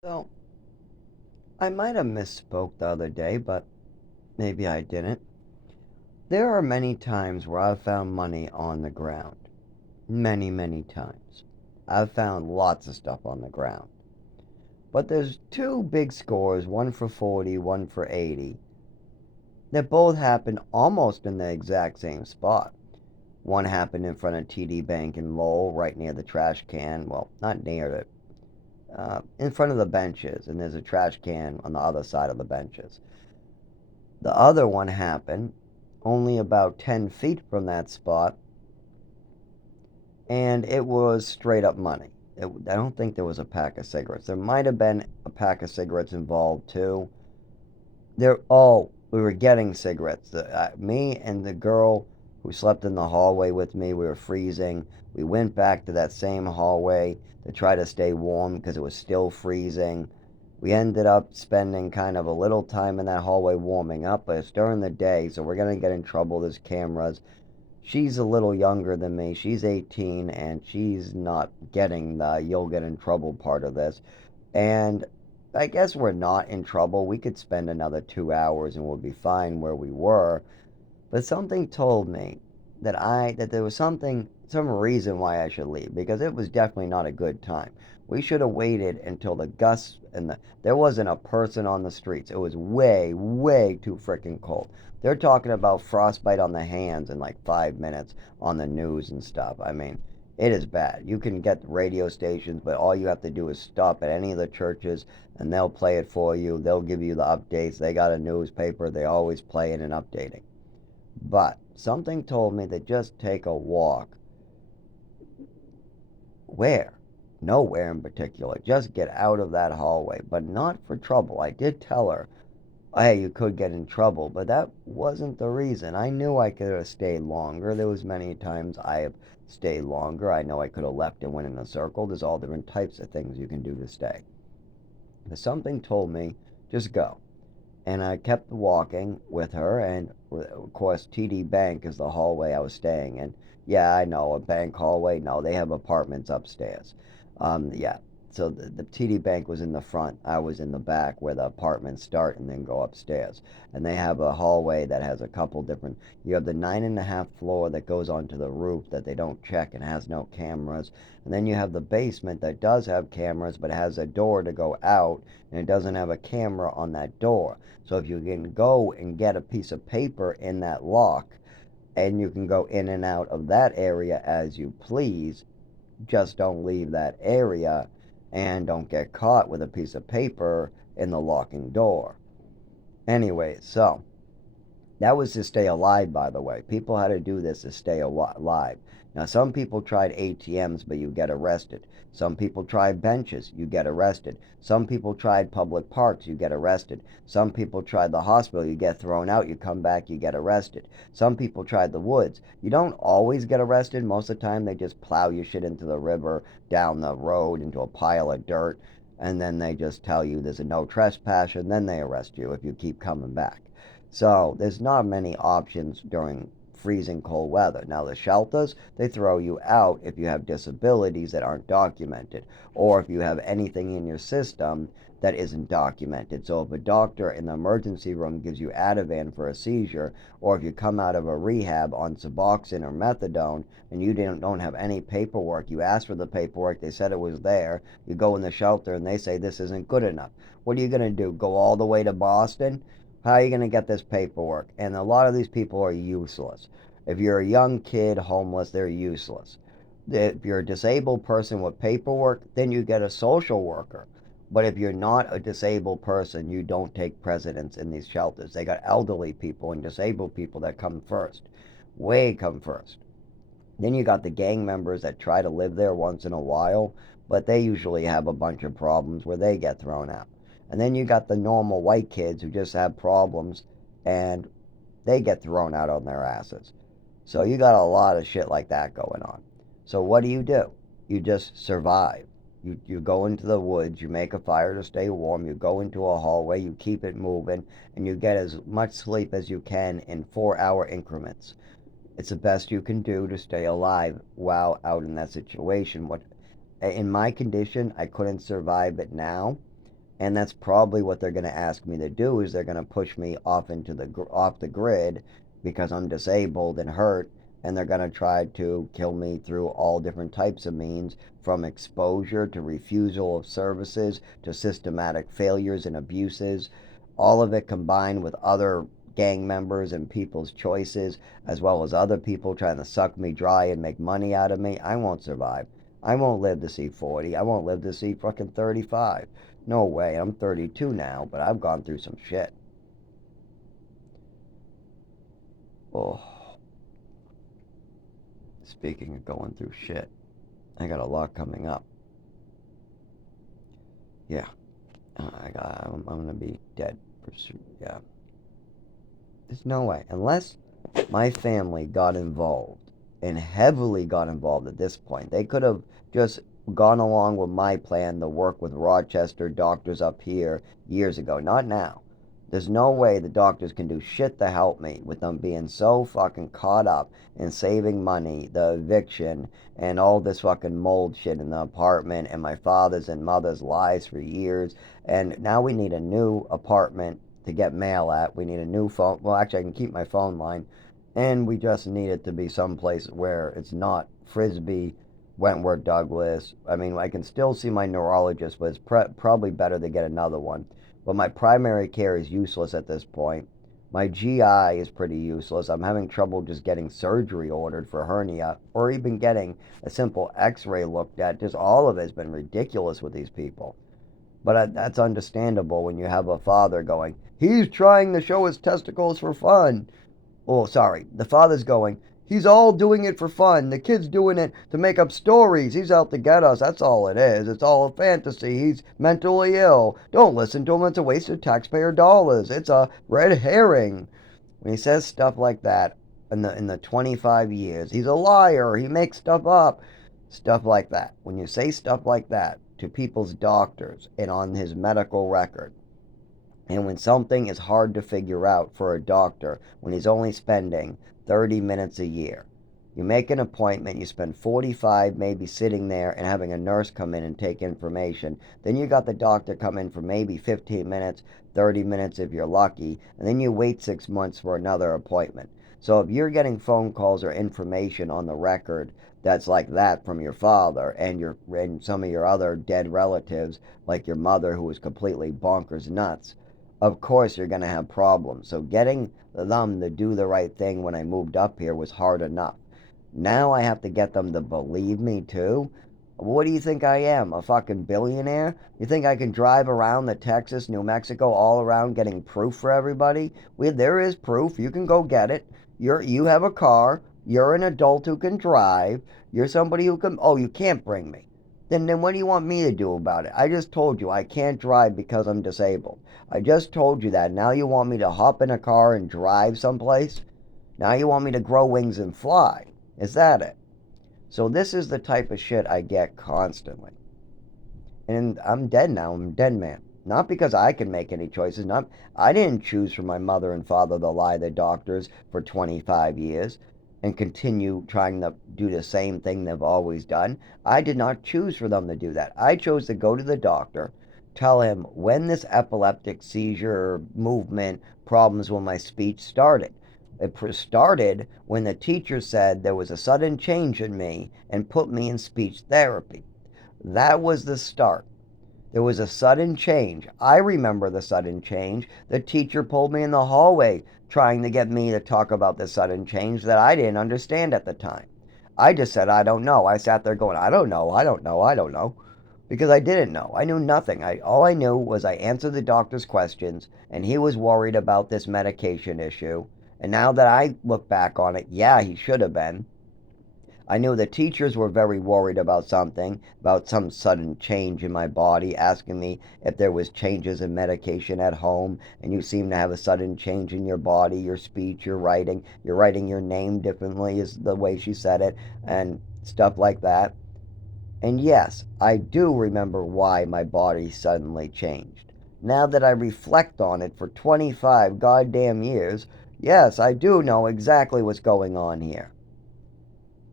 So, I might have misspoke the other day, but maybe I didn't. There are many times where I've found money on the ground. Many, many times. I've found lots of stuff on the ground. But there's two big scores, one for 40, one for 80, that both happened almost in the exact same spot. One happened in front of TD Bank in Lowell, right near the trash can. Well, not near it, in front of the benches, and there's a trash can on the other side of the benches. The other one happened only about 10 feet from that spot, and it was straight up money. I don't think there was a pack of cigarettes. There might have been a pack of cigarettes involved too. We were getting cigarettes. Me and the girl who slept in the hallway with me, we were freezing. We went back to that same hallway to try to stay warm because it was still freezing. We ended up spending kind of a little time in that hallway warming up, but it's during the day, so we're going to get in trouble. There's cameras. She's a little younger than me. She's 18, and she's not getting the you'll get in trouble part of this. And I guess we're not in trouble. We could spend another 2 hours and we'll be fine where we were. But something told me that there was some reason why I should leave because it was definitely not a good time. We should have waited until the gusts and there wasn't a person on the streets. It was way, way too freaking cold. They're talking about frostbite on the hands in like 5 minutes on the news and stuff. I mean, it is bad. You can get radio stations, but all you have to do is stop at any of the churches and they'll play it for you. They'll give you the updates. They got a newspaper. They always play it and updating. But something told me to just take a walk. Where? Nowhere in particular. Just get out of that hallway, but not for trouble. I did tell her, hey, you could get in trouble, but that wasn't the reason. I knew I could have stayed longer. There was many times I have stayed longer. I know I could have left and went in a circle. There's all different types of things you can do to stay. But something told me, just go. And I kept walking with her, and of course, TD Bank is the hallway I was staying in. Yeah, I know, a bank hallway. No, they have apartments upstairs. Yeah, so the TD Bank was in the front. I was in the back where the apartments start and then go upstairs. And they have a hallway that has a couple different. You have the 9.5 floor that goes onto the roof that they don't check and has no cameras. And then you have the basement that does have cameras but has a door to go out and it doesn't have a camera on that door. So if you can go and get a piece of paper in that lock and you can go in and out of that area as you please, just don't leave that area and don't get caught with a piece of paper in the locking door. Anyway, so that was to stay alive, by the way. People had to do this to stay alive. Now, some people tried ATMs, but you get arrested. Some people tried benches, you get arrested. Some people tried public parks, you get arrested. Some people tried the hospital, you get thrown out, you come back, you get arrested. Some people tried the woods. You don't always get arrested. Most of the time, they just plow your shit into the river, down the road, into a pile of dirt, and then they just tell you there's a no trespass, and then they arrest you if you keep coming back. So there's not many options during freezing cold weather. Now the shelters, they throw you out if you have disabilities that aren't documented or if you have anything in your system that isn't documented. So if a doctor in the emergency room gives you Ativan for a seizure or if you come out of a rehab on Suboxone or methadone and you don't have any paperwork, you ask for the paperwork, they said it was there, you go in the shelter and they say this isn't good enough. What are you going to do? Go all the way to Boston? How are you going to get this paperwork? And a lot of these people are useless. If you're a young kid homeless, they're useless. If you're a disabled person with paperwork, then you get a social worker. But if you're not a disabled person, you don't take precedence in these shelters. They got elderly people and disabled people that come first. Way come first. Then you got the gang members that try to live there once in a while, but they usually have a bunch of problems where they get thrown out. And then you got the normal white kids who just have problems and they get thrown out on their asses. So you got a lot of shit like that going on. So what do? You just survive. You go into the woods, you make a fire to stay warm, you go into a hallway, you keep it moving, and you get as much sleep as you can in 4 hour increments. It's the best you can do to stay alive while out in that situation. What in my condition, I couldn't survive it now, And that's probably what they're going to ask me to do, is they're going to push me off the grid because I'm disabled and hurt, and they're going to try to kill me through all different types of means, from exposure to refusal of services to systematic failures and abuses, all of it combined with other gang members and people's choices, as well as other people trying to suck me dry and make money out of me. I won't survive. I won't live to see 40. I won't live to see fucking 35. No way. I'm 32 now, but I've gone through some shit. Oh, speaking of going through shit, I got a lot coming up. Yeah, I'm gonna be dead for sure. Yeah, there's no way, unless my family got involved and heavily got involved at this point. They could have just gone along with my plan to work with Rochester doctors up here years ago. Not now. There's no way the doctors can do shit to help me with them being so fucking caught up in saving money, the eviction, and all this fucking mold shit in the apartment, and my father's and mother's lives for years. And now we need a new apartment to get mail at. We need a new phone. Well, actually, I can keep my phone line. And we just need it to be someplace where it's not Frisbee, Wentworth Douglas. I mean, I can still see my neurologist, but it's probably better to get another one. But my primary care is useless at this point. My GI is pretty useless. I'm having trouble just getting surgery ordered for hernia, or even getting a simple x-ray looked at. Just all of it has been ridiculous with these people. But that's understandable when you have a father going, he's trying to show his testicles for fun. Oh, sorry. The father's going, he's all doing it for fun. The kid's doing it to make up stories. He's out to get us. That's all it is. It's all a fantasy. He's mentally ill. Don't listen to him. It's a waste of taxpayer dollars. It's a red herring. When he says stuff like that in the 25 years, he's a liar. He makes stuff up. Stuff like that. When you say stuff like that to people's doctors and on his medical record, and when something is hard to figure out for a doctor, when he's only spending 30 minutes a year, you make an appointment, you spend 45 maybe sitting there and having a nurse come in and take information. Then you got the doctor come in for maybe 15 minutes, 30 minutes if you're lucky, and then you wait 6 months for another appointment. So if you're getting phone calls or information on the record that's like that from your father and some of your other dead relatives, like your mother who was completely bonkers nuts, of course you're going to have problems. So getting them to do the right thing when I moved up here was hard enough. Now I have to get them to believe me too. What do you think I am? A fucking billionaire? You think I can drive around the Texas, New Mexico, all around getting proof for everybody? There is proof. You can go get it. You have a car. You're an adult who can drive. You're somebody who can. Oh, you can't bring me. Then what do you want me to do about it? I just told you I can't drive because I'm disabled. I just told you that. Now you want me to hop in a car and drive someplace? Now you want me to grow wings and fly? Is that it? So this is the type of shit I get constantly. And I'm dead now. I'm a dead man. Not because I can make any choices. Not I didn't choose for my mother and father to lie to doctors for 25 years and continue trying to do the same thing they've always done. I did not choose for them to do that. I chose to go to the doctor, tell him when this epileptic seizure movement problems with my speech started. It started when the teacher said there was a sudden change in me and put me in speech therapy. That was the start. There was a sudden change. I remember the sudden change. The teacher pulled me in the hallway trying to get me to talk about the sudden change that I didn't understand at the time. I just said, I don't know. I sat there going, I don't know, I don't know, I don't know. Because I didn't know. I knew nothing. All I knew was I answered the doctor's questions, and he was worried about this medication issue. And now that I look back on it, yeah, he should have been. I knew the teachers were very worried about something, about some sudden change in my body, asking me if there was changes in medication at home, and you seem to have a sudden change in your body, your speech, your writing. You're writing your name differently is the way she said it, and stuff like that. And yes, I do remember why my body suddenly changed. Now that I reflect on it for 25 goddamn years, yes, I do know exactly what's going on here.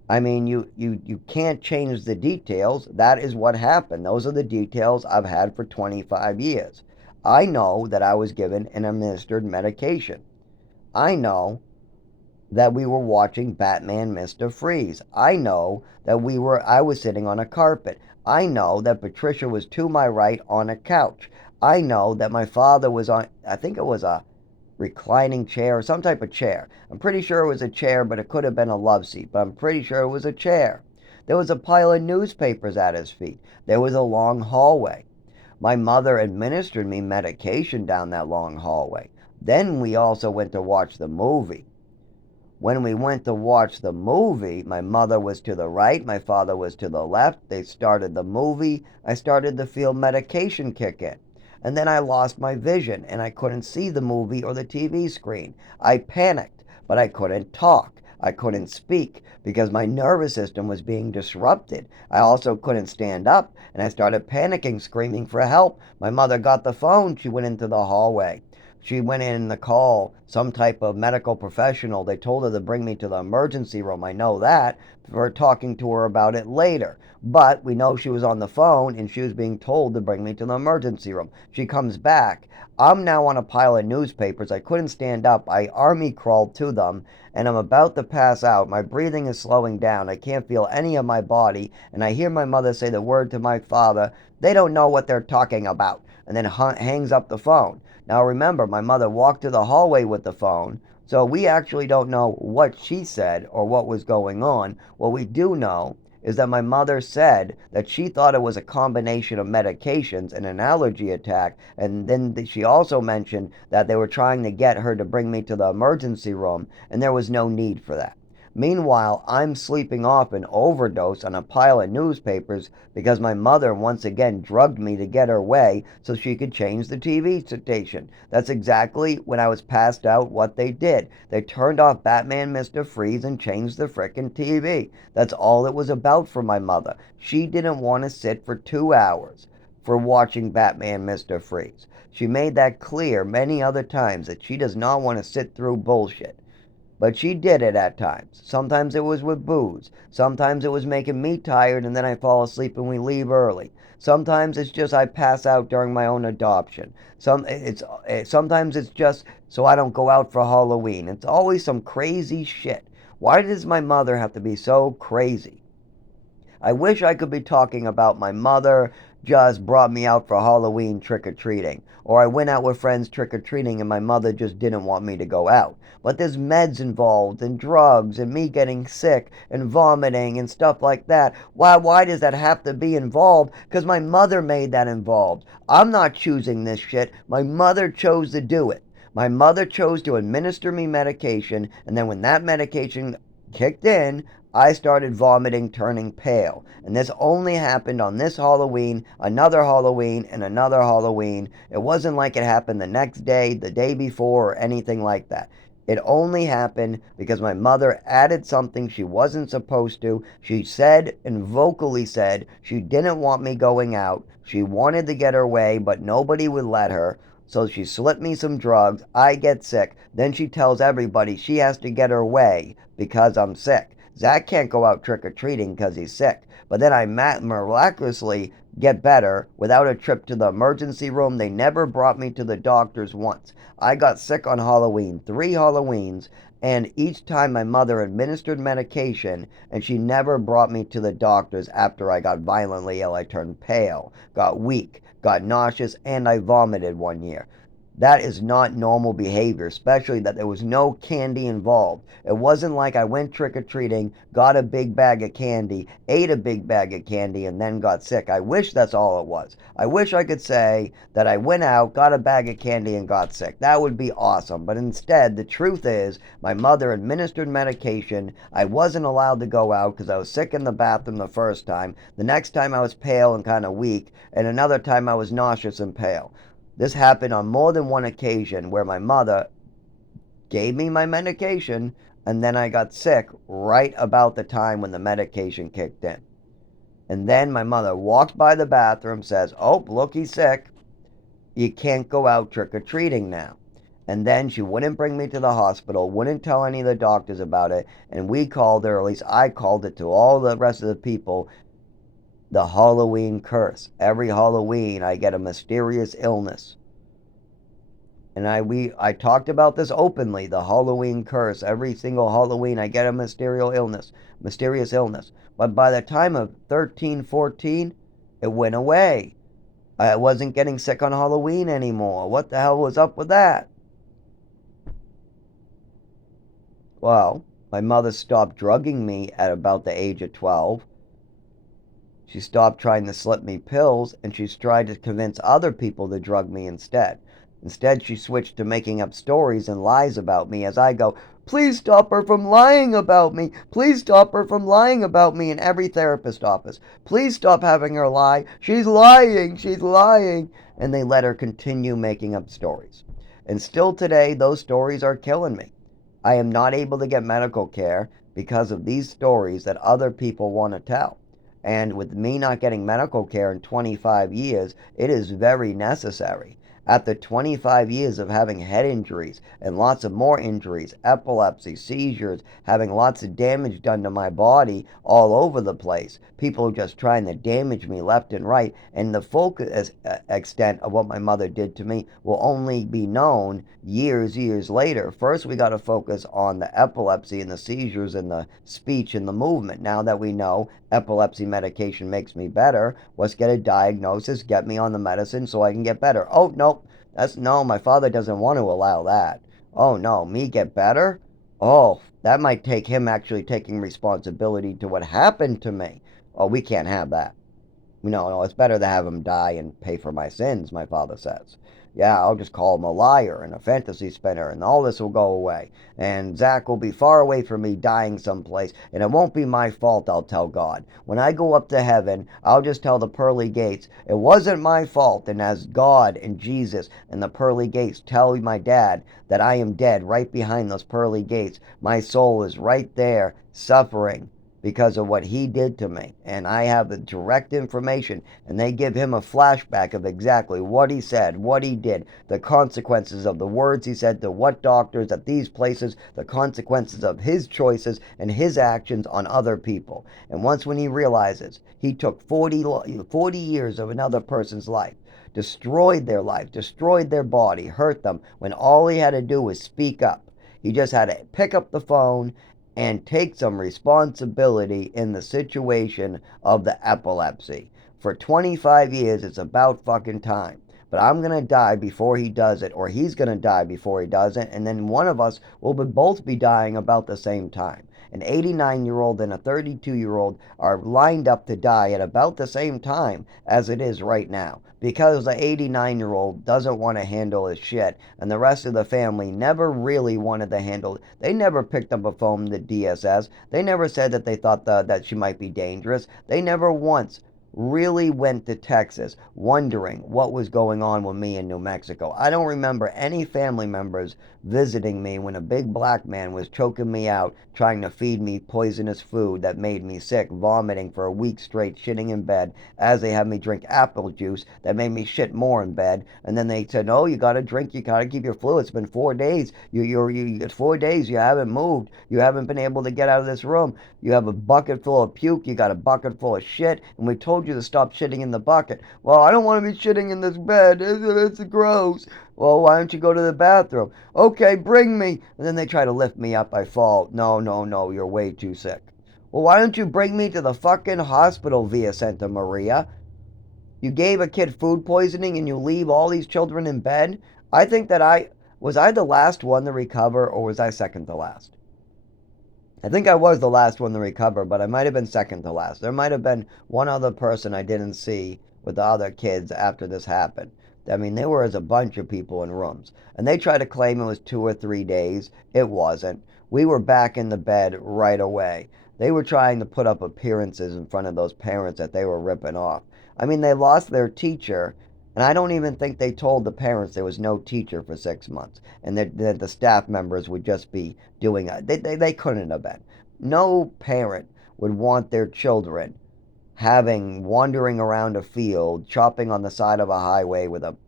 I mean, you can't change the details. That is what happened. Those are the details I've had for 25 years. I know that I was given an administered medication. I know that we were watching Batman Mr. Freeze. I know that I was sitting on a carpet. I know that Patricia was to my right on a couch. I know that my father was on, I think it was a reclining chair or some type of chair. I'm pretty sure it was a chair, but it could have been a love seat, but I'm pretty sure it was a chair. There was a pile of newspapers at his feet. There was a long hallway. My mother administered me medication down that long hallway. Then we also went to watch the movie. When we went to watch the movie, my mother was to the right, my father was to the left. They started the movie. I started to feel medication kick in. And then I lost my vision and I couldn't see the movie or the TV screen. I panicked, but I couldn't talk. I couldn't speak because my nervous system was being disrupted. I also couldn't stand up and I started panicking, screaming for help. My mother got the phone. She went into the hallway. She went in to call some type of medical professional. They told her to bring me to the emergency room. I know that. We're talking to her about it later. But we know she was on the phone and she was being told to bring me to the emergency room. She comes back. I'm now on a pile of newspapers. I couldn't stand up. I army crawled to them and I'm about to pass out. My breathing is slowing down. I can't feel any of my body. And I hear my mother say the word to my father. They don't know what they're talking about. And then hangs up the phone. Now remember, my mother walked to the hallway with the phone, so we actually don't know what she said or what was going on. What we do know is that my mother said that she thought it was a combination of medications and an allergy attack, and then she also mentioned that they were trying to get her to bring me to the emergency room, and there was no need for that. Meanwhile, I'm sleeping off an overdose on a pile of newspapers because my mother once again drugged me to get her way so she could change the TV station. That's exactly when I was passed out what they did. They turned off Batman Mr. Freeze and changed the frickin' TV. That's all it was about for my mother. She didn't want to sit for 2 hours for watching Batman Mr. Freeze. She made that clear many other times that she does not want to sit through bullshit. But she did it at times. Sometimes it was with booze. Sometimes it was making me tired and then I fall asleep and we leave early. Sometimes it's just I pass out during my own adoption. Sometimes it's just so I don't go out for Halloween. It's always some crazy shit. Why does my mother have to be so crazy? I wish I could be talking about my mother just brought me out for Halloween trick-or-treating. Or I went out with friends trick-or-treating and my mother just didn't want me to go out. But there's meds involved and drugs and me getting sick and vomiting and stuff like that. Why does that have to be involved? Because my mother made that involved. I'm not choosing this shit. My mother chose to do it. My mother chose to administer me medication, and then when that medication kicked in, I started vomiting, turning pale. And this only happened on this Halloween, another Halloween, and another Halloween. It wasn't like it happened the next day, the day before, or anything like that. It only happened because my mother added something she wasn't supposed to. She said and vocally said she didn't want me going out. She wanted to get her way, but nobody would let her. So she slipped me some drugs. I get sick. Then she tells everybody she has to get her way because I'm sick. Zach can't go out trick-or-treating because he's sick. But then I miraculously get better without a trip to the emergency room. They never brought me to the doctors once. I got sick on Halloween, 3 Halloweens, and each time my mother administered medication, and she never brought me to the doctors after I got violently ill. I turned pale, got weak, got nauseous, and I vomited one year. That is not normal behavior, especially that there was no candy involved. It wasn't like I went trick-or-treating, got a big bag of candy, ate a big bag of candy, and then got sick. I wish that's all it was. I wish I could say that I went out, got a bag of candy, and got sick. That would be awesome. But instead, the truth is, my mother administered medication. I wasn't allowed to go out because I was sick in the bathroom the first time. The next time I was pale and kind of weak, and another time I was nauseous and pale. This happened on more than one occasion where my mother gave me my medication and then I got sick right about the time when the medication kicked in. And then my mother walks by the bathroom, says, "Oh, look, he's sick. You can't go out trick-or-treating now." And then she wouldn't bring me to the hospital, wouldn't tell any of the doctors about it, and we called her, or at least I called it to all the rest of the people, the Halloween curse. Every Halloween I get a mysterious illness. And I talked about this openly, the Halloween curse. Every single Halloween I get a mysterious illness. But by the time of 13, 14, it went away. I wasn't getting sick on Halloween anymore. What the hell was up with that? Well, my mother stopped drugging me at about the age of 12. She stopped trying to slip me pills, and she's tried to convince other people to drug me instead. Instead, she switched to making up stories and lies about me as I go, please stop her from lying about me. Please stop her from lying about me in every therapist office. Please stop having her lie. She's lying. She's lying. And they let her continue making up stories. And still today, those stories are killing me. I am not able to get medical care because of these stories that other people want to tell. And with me not getting medical care in 25 years, it is very necessary. After 25 years of having head injuries and lots of more injuries, epilepsy, seizures, having lots of damage done to my body all over the place, people just trying to damage me left and right, and the full extent of what my mother did to me will only be known years later. First, we got to focus on the epilepsy and the seizures and the speech and the movement. Now that we know epilepsy medication makes me better, let's get a diagnosis, get me on the medicine so I can get better. Oh, no, no, my father doesn't want to allow that. Oh, no, me get better? Oh, that might take him actually taking responsibility to what happened to me. Oh, we can't have that. No, it's better to have him die and pay for my sins, my father says. Yeah, I'll just call him a liar and a fantasy spinner, and all this will go away. And Zach will be far away from me dying someplace, and it won't be my fault, I'll tell God. When I go up to heaven, I'll just tell the pearly gates, it wasn't my fault. And as God and Jesus and the pearly gates tell my dad that I am dead right behind those pearly gates, my soul is right there suffering because of what he did to me. And I have the direct information, and they give him a flashback of exactly what he said, what he did, the consequences of the words he said to what doctors at these places, the consequences of his choices and his actions on other people. And once when he realizes he took 40 years of another person's life, destroyed their life, destroyed their body, hurt them, when all he had to do was speak up. He just had to pick up the phone and take some responsibility in the situation of the epilepsy. For 25 years, it's about fucking time. But I'm going to die before he does it, or he's going to die before he does it, and then one of us will both be dying about the same time. An 89-year-old and a 32-year-old are lined up to die at about the same time as it is right now, because the 89-year-old doesn't want to handle his shit, and the rest of the family never really wanted to handle it. They never picked up a phone to DSS. They never said that they thought that she might be dangerous. They never once really went to Texas wondering what was going on with me in New Mexico. I don't remember any family members visiting me when a big black man was choking me out, trying to feed me poisonous food that made me sick, vomiting for a week straight, shitting in bed, as they had me drink apple juice that made me shit more in bed. And then they said, "No, you got to drink, you got to keep your fluid. It's been 4 days. It's 4 days. You haven't moved. You haven't been able to get out of this room. You have a bucket full of puke. You got a bucket full of shit. And we told you to stop shitting in the bucket." "Well, I don't want to be shitting in this bed. It's gross." "Well, why don't you go to the bathroom?" "Okay, bring me." And then they try to lift me up. I fall. "No, no, no, you're way too sick." "Well, why don't you bring me to the fucking hospital, Via Santa Maria? You gave a kid food poisoning and you leave all these children in bed?" I think that I the last one to recover, or was I second to last? I think I was the last one to recover, but I might have been second to last. There might have been one other person I didn't see with the other kids after this happened. I mean, there was a bunch of people in rooms. And they tried to claim it was 2 or 3 days. It wasn't. We were back in the bed right away. They were trying to put up appearances in front of those parents that they were ripping off. I mean, they lost their teacher, and I don't even think they told the parents there was no teacher for 6 months, and that the staff members would just be doing it. They couldn't have been. No parent would want their children having wandering around a field, chopping on the side of a highway with a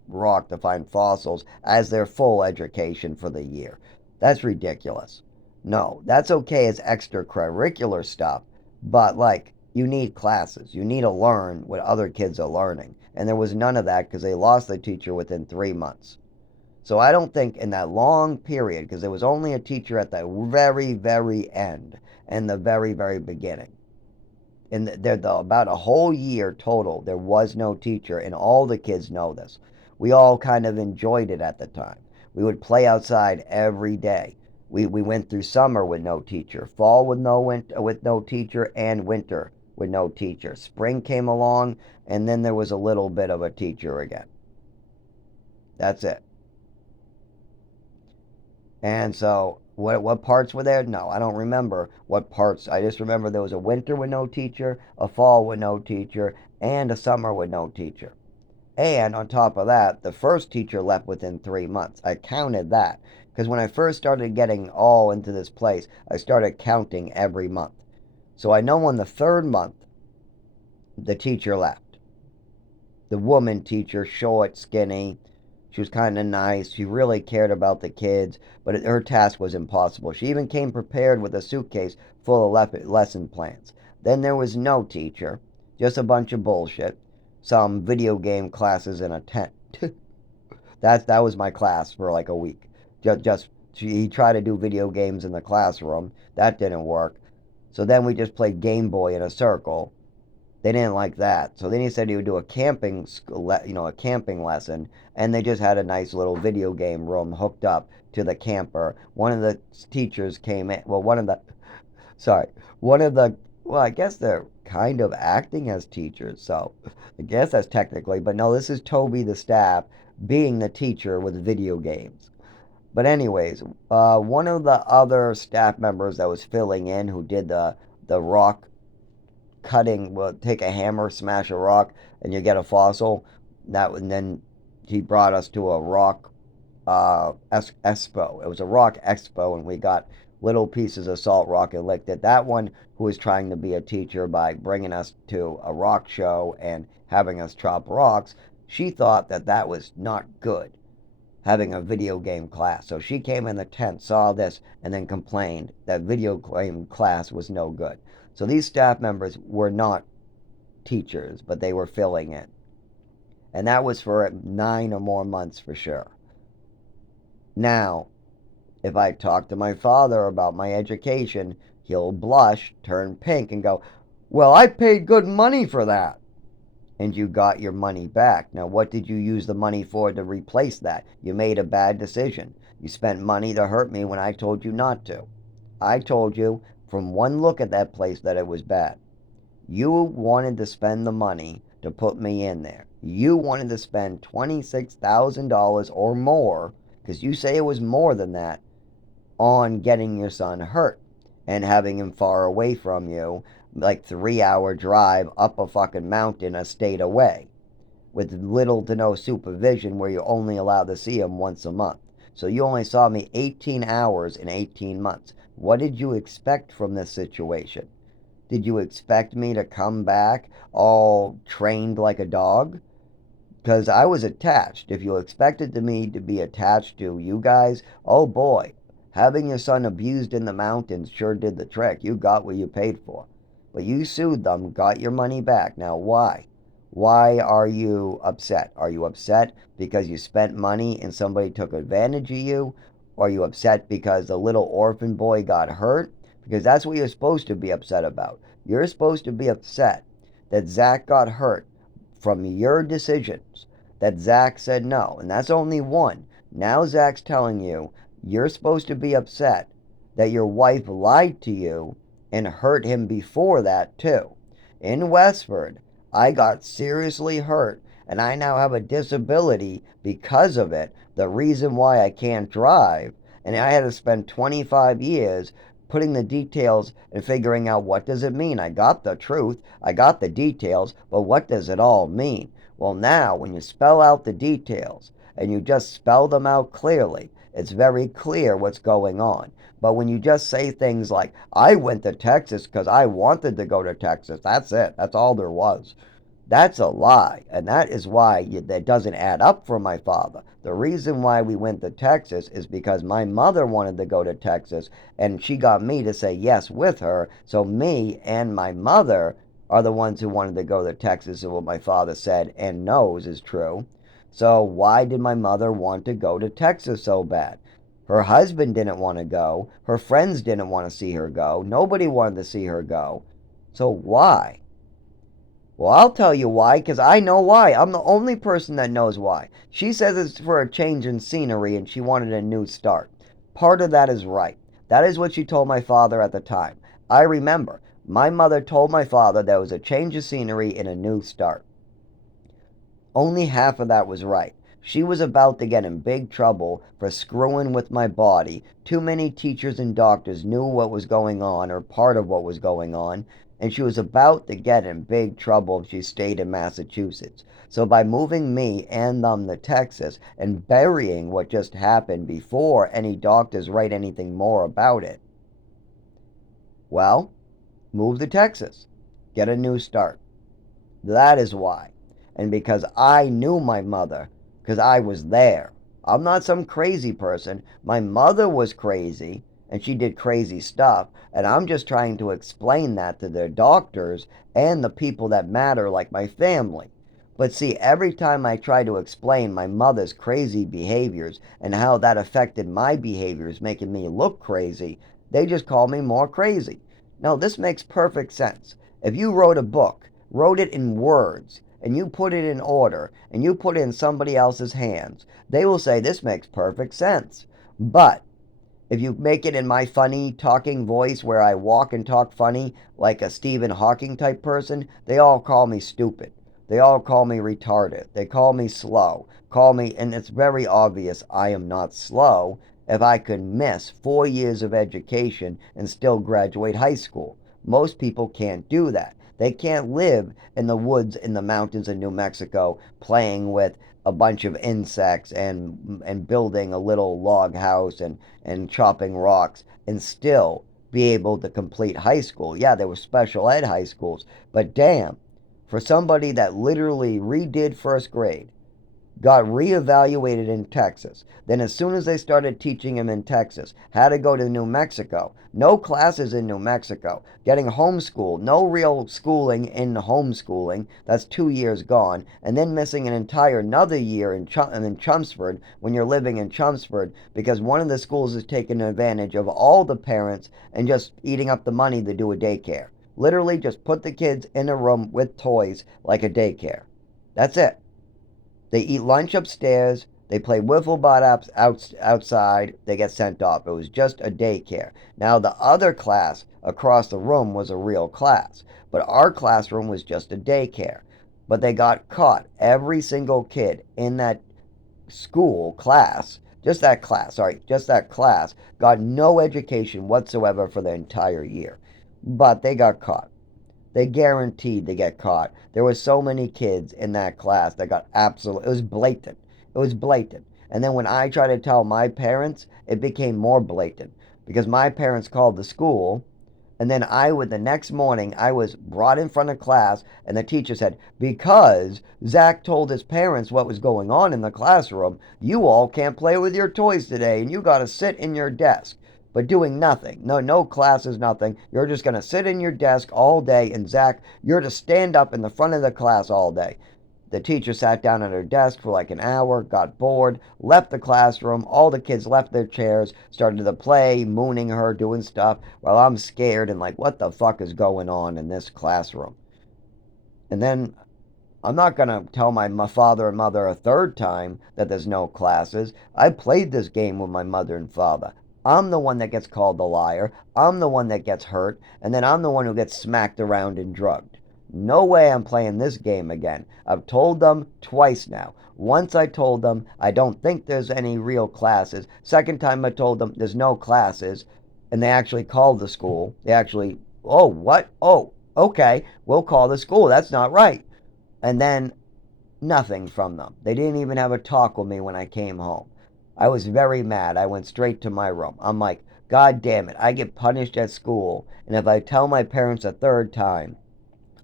rock to find fossils as their full education for the year. That's ridiculous. No, that's okay as extracurricular stuff, but like you need classes. You need to learn what other kids are learning. And there was none of that because they lost the teacher within 3 months. So I don't think in that long period, because there was only a teacher at the very, very end and the very, very beginning. In about a whole year total, there was no teacher, and all the kids know this. We all kind of enjoyed it at the time. We would play outside every day. We went through summer with no teacher, fall with no teacher, and winter with no teacher. Spring came along, and then there was a little bit of a teacher again. That's it. And so, what parts were there? No, I don't remember what parts. I just remember there was a winter with no teacher, a fall with no teacher, and a summer with no teacher. And on top of that, the first teacher left within 3 months. I counted that because when I first started getting all into this place, I started counting every month. So I know on the third month, the teacher left. The woman teacher, short, skinny, she was kind of nice. She really cared about the kids, but her task was impossible. She even came prepared with a suitcase full of lesson plans. Then there was no teacher, just a bunch of bullshit. Some video game classes in a tent. That was my class for like a week. He tried to do video games in the classroom. That didn't work. So then we just played Game Boy in a circle. They didn't like that. So then he said he would do a camping a camping lesson, and they just had a nice little video game room hooked up to the camper. One of the teachers came in. Well, sorry, one of the well, I guess they're kind of acting as teachers, so I guess that's technically, but no, this is Toby the staff being the teacher with video games. But anyways, one of the other staff members that was filling in who did the rock cutting, well, take a hammer, smash a rock, and you get a fossil. And then he brought us to a rock expo. It was a rock expo, and we got little pieces of salt rock and licked it. That one who was trying to be a teacher by bringing us to a rock show and having us chop rocks, she thought that that was not good, having a video game class. So she came in the tent, saw this, and then complained that video game class was no good. So these staff members were not teachers, but they were filling in. And that was for 9 or more months for sure. Now, if I talk to my father about my education, he'll blush, turn pink, and go, "Well, I paid good money for that." And you got your money back. Now, what did you use the money for to replace that? You made a bad decision. You spent money to hurt me when I told you not to. I told you from one look at that place that it was bad. You wanted to spend the money to put me in there. You wanted to spend $26,000 or more, because you say it was more than that, on getting your son hurt and having him far away from you, like 3 hour drive up a fucking mountain a state away, with little to no supervision where you're only allowed to see him once a month. So you only saw me 18 hours in 18 months. What did you expect from this situation? Did you expect me to come back all trained like a dog? Because I was attached. If you expected me to be attached to you guys, oh boy, having your son abused in the mountains sure did the trick. You got what you paid for. But you sued them, got your money back. Now why? Why are you upset? Are you upset because you spent money and somebody took advantage of you? Or are you upset because the little orphan boy got hurt? Because that's what you're supposed to be upset about. You're supposed to be upset that Zach got hurt from your decisions, that Zach said no. And that's only one. Now Zach's telling you you're supposed to be upset that your wife lied to you and hurt him before that too. In Westford, I got seriously hurt and I now have a disability because of it. The reason why I can't drive, and I had to spend 25 years putting the details and figuring out what does it mean. I got the truth, I got the details, but what does it all mean? Well, now when you spell out the details and you just spell them out clearly, it's very clear what's going on. But when you just say things like, "I went to Texas because I wanted to go to Texas," that's it. That's all there was. That's a lie, and that is why that doesn't add up for my father. The reason why we went to Texas is because my mother wanted to go to Texas, and she got me to say yes with her. So me and my mother are the ones who wanted to go to Texas, and what my father said and knows is true. So why did my mother want to go to Texas so bad? Her husband didn't want to go. Her friends didn't want to see her go. Nobody wanted to see her go. So why? Well, I'll tell you why, because I know why. I'm the only person that knows why. She says it's for a change in scenery and she wanted a new start. Part of that is right. That is what she told my father at the time. I remember. My mother told my father there was a change of scenery and a new start. Only half of that was right. She was about to get in big trouble for screwing with my body. Too many teachers and doctors knew what was going on, or part of what was going on, and she was about to get in big trouble if she stayed in Massachusetts. So by moving me and them to Texas and burying what just happened before any doctors write anything more about it, well, move to Texas. Get a new start. That is why. And because I knew my mother, because I was there. I'm not some crazy person. My mother was crazy, and she did crazy stuff. And I'm just trying to explain that to their doctors and the people that matter, like my family. But see, every time I try to explain my mother's crazy behaviors and how that affected my behaviors, making me look crazy, they just call me more crazy. No, this makes perfect sense. If you wrote a book, wrote it in words, and you put it in order, and you put it in somebody else's hands, they will say this makes perfect sense. But if you make it in my funny talking voice where I walk and talk funny like a Stephen Hawking type person, they all call me stupid. They all call me retarded. They call me slow. Call me, and it's very obvious I am not slow if I could miss 4 years of education and still graduate high school. Most people can't do that. They can't live in the woods in the mountains of New Mexico playing with a bunch of insects and building a little log house and chopping rocks and still be able to complete high school. Yeah, there were special ed high schools, but damn, for somebody that literally redid first grade, got reevaluated in Texas. Then, as soon as they started teaching him in Texas, had to go to New Mexico. No classes in New Mexico. Getting homeschooled. No real schooling in homeschooling. That's 2 years gone. And then missing an entire another year in Chelmsford when you're living in Chelmsford because one of the schools is taking advantage of all the parents and just eating up the money to do a daycare. Literally just put the kids in a room with toys like a daycare. That's it. They eat lunch upstairs. They play wiffle ball outside. They get sent off. It was just a daycare. Now, the other class across the room was a real class, but our classroom was just a daycare. But they got caught. Every single kid in that school class, just that class, got no education whatsoever for the entire year. But they got caught. They guaranteed to get caught. There were so many kids in that class that got absolutely, it was blatant. It was blatant. And then when I tried to tell my parents, it became more blatant because my parents called the school. And then the next morning, I was brought in front of class, and the teacher said, because Zach told his parents what was going on in the classroom, you all can't play with your toys today, and you got to sit in your desk but doing nothing. No, no classes, nothing. You're just going to sit in your desk all day, and Zach, you're to stand up in the front of the class all day. The teacher sat down at her desk for like an hour, got bored, left the classroom. All the kids left their chairs, started to play, mooning her, doing stuff, while I'm scared and like, what the fuck is going on in this classroom? And then I'm not going to tell my father and mother a third time that there's no classes. I played this game with my mother and father. I'm the one that gets called a liar. I'm the one that gets hurt. And then I'm the one who gets smacked around and drugged. No way I'm playing this game again. I've told them twice now. Once I told them I don't think there's any real classes. Second time I told them there's no classes. And they actually called the school. They actually, oh, what? Oh, okay, we'll call the school. That's not right. And then nothing from them. They didn't even have a talk with me when I came home. I was very mad. I went straight to my room. I'm like, God damn it. I get punished at school. And if I tell my parents a third time,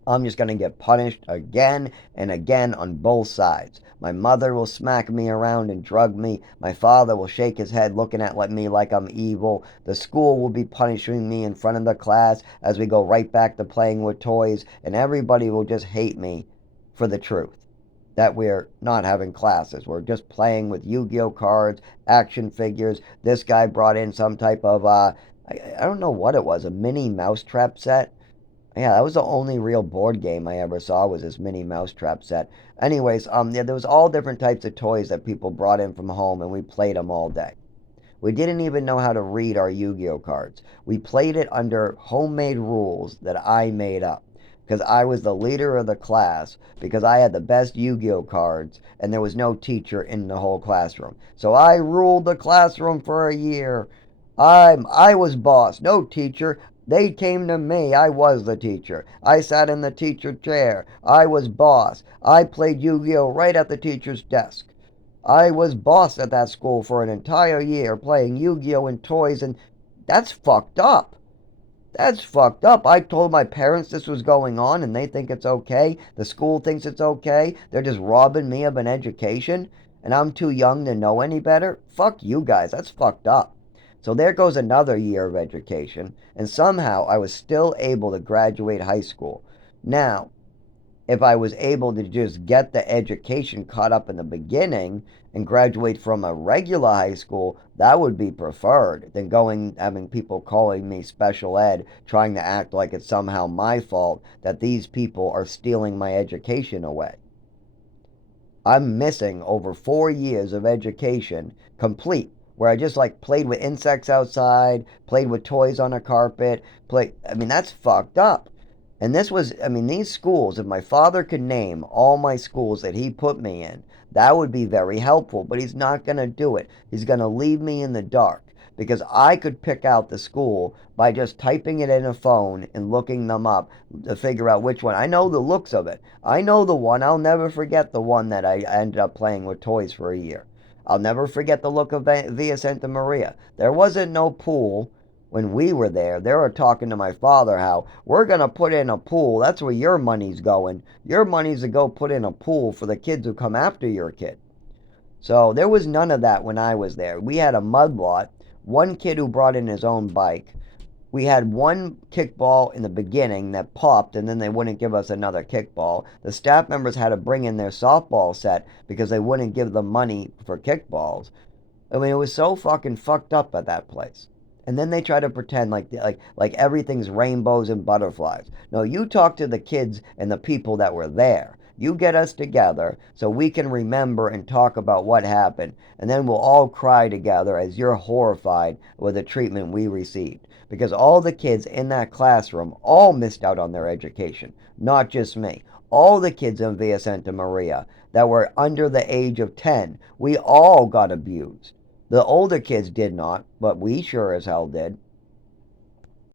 I'm just going to get punished again and again on both sides. My mother will smack me around and drug me. My father will shake his head looking at me like I'm evil. The school will be punishing me in front of the class as we go right back to playing with toys. And everybody will just hate me for the truth that we're not having classes. We're just playing with Yu-Gi-Oh cards, action figures. This guy brought in some type of, I don't know what it was, a mini mousetrap set. Yeah, that was the only real board game I ever saw was this mini mousetrap set. Anyways, yeah, there was all different types of toys that people brought in from home, and we played them all day. We didn't even know how to read our Yu-Gi-Oh cards. We played it under homemade rules that I made up because I was the leader of the class because I had the best Yu-Gi-Oh cards and there was no teacher in the whole classroom. So I ruled the classroom for a year. I was boss, no teacher. They came to me. I was the teacher. I sat in the teacher chair. I was boss. I played Yu-Gi-Oh right at the teacher's desk. I was boss at that school for an entire year playing Yu-Gi-Oh and toys, and that's fucked up. That's fucked up. I told my parents this was going on and they think it's okay. The school thinks it's okay. They're just robbing me of an education and I'm too young to know any better. Fuck you guys. That's fucked up. So there goes another year of education and somehow I was still able to graduate high school. Now, if I was able to just get the education caught up in the beginning and graduate from a regular high school, that would be preferred than going having people calling me special ed, trying to act like it's somehow my fault that these people are stealing my education away. I'm missing over 4 years of education complete where I just played with insects outside, played with toys on a carpet, I mean that's fucked up. And this was, I mean, these schools, if my father could name all my schools that he put me in, that would be very helpful. But he's not going to do it. He's going to leave me in the dark because I could pick out the school by just typing it in a phone and looking them up to figure out which one. I know the looks of it. I know the one. I'll never forget the one that I ended up playing with toys for a year. I'll never forget the look of Via Santa Maria. There wasn't no pool when we were there. They were talking to my father how we're going to put in a pool. That's where your money's going. Your money's to go put in a pool for the kids who come after your kid. So there was none of that when I was there. We had a mud lot, one kid who brought in his own bike. We had one kickball in the beginning that popped and then they wouldn't give us another kickball. The staff members had to bring in their softball set because they wouldn't give them money for kickballs. I mean, it was so fucking fucked up at that place. And then they try to pretend like everything's rainbows and butterflies. No, you talk to the kids and the people that were there. You get us together so we can remember and talk about what happened, and then we'll all cry together as you're horrified with the treatment we received. Because all the kids in that classroom all missed out on their education, not just me. All the kids in Via Santa Maria that were under the age of 10, we all got abused. The older kids did not, but we sure as hell did.